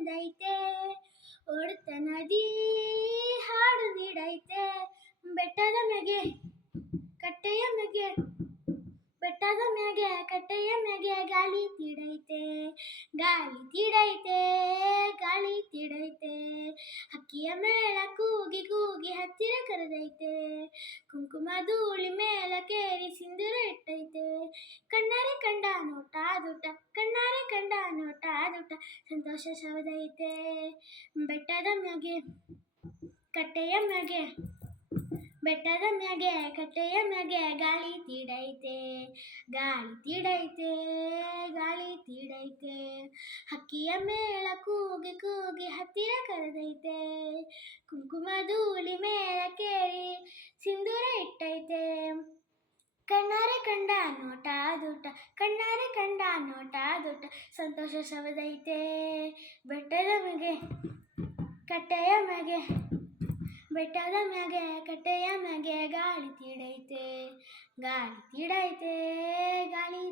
ಬಂದೈತೆ ಓಡುತ್ತ ನದಿ ಹಾಡು ನೀಡೈತೆ. ಬೆಟ್ಟದ ಮ್ಯಾಗೆ, ಕಟ್ಟೆಯ ಮ್ಯಾಗೆ, ಬೆಟ್ಟದ ಮ್ಯಾಗೆ, ಕಟ್ಟೆಯ ಮ್ಯಾಗೆ ಗಾಳಿ ತೀಡೈತೆ. ಗಾಳಿ ತೀಡೈತೆ ಗಾಳಿ ತೀಡೈತೆ. ಹಕ್ಕಿಯ ಮೇಳ ಕೂಗಿ ಕೂಗಿ ಹತ್ತಿರ ಕರೆದೈತೆ. ಕುಂಕುಮ ಧೂಳಿ ಮೇಲ ಕೇರಿ ಸಿಂಧೂರ ಇಟ್ಟೈತೆ. ಕಣ್ಣಾರೆ ಕಂಡ ನೋಟ ದುಟ ಕಣ್ಣಾರೆ ಕಂಡ ನೋಟ ದುಟ ಸಂತೋಷ ಸವದೈತೆ ಬೆಟ್ಟದ ಮ್ಯಾಗೆ, ಕಟ್ಟೆಯ ಮ್ಯಾಗೆ, ಬೆಟ್ಟದ ಮ್ಯಾಗೆ, ಕಟ್ಟೆಯ ಮ್ಯಾಗೆ ಗಾಳಿ ತೀಡೈತೆ ಗಾಳಿ ತೀಡೈತೆ ಗಾಳಿ ತೀಡೈತೆ. ಹಕ್ಕಿಯ ಮೇಳ ಕೂಗಿ ಕೂಗಿ ಹತ್ತಿರ ಕರೆದೈತೆ. ಕುಂಕುಮ ಧೂಳಿ ಕಂಡ ನೋಟ ದುಟ ಕಣ್ಣಾರೆ ಕಂಡ ನೋಟ ದುಟ ಸಂತೋಷ ಸವದೈತೆ, ಬೆಟ್ಟದ ಮ್ಯಾಗೆ, ಕಟ್ಟೆಯ ಮ್ಯಾಗೆ, ಬೆಟ್ಟದ ಮ್ಯಾಗೆ, ಕಟ್ಟೆಯ ಮ್ಯಾಗೆ ಗಾಳಿ ತೀಡೈತೆ ಗಾಳಿ ತೀಡೈತೆ, ಗಾಳಿ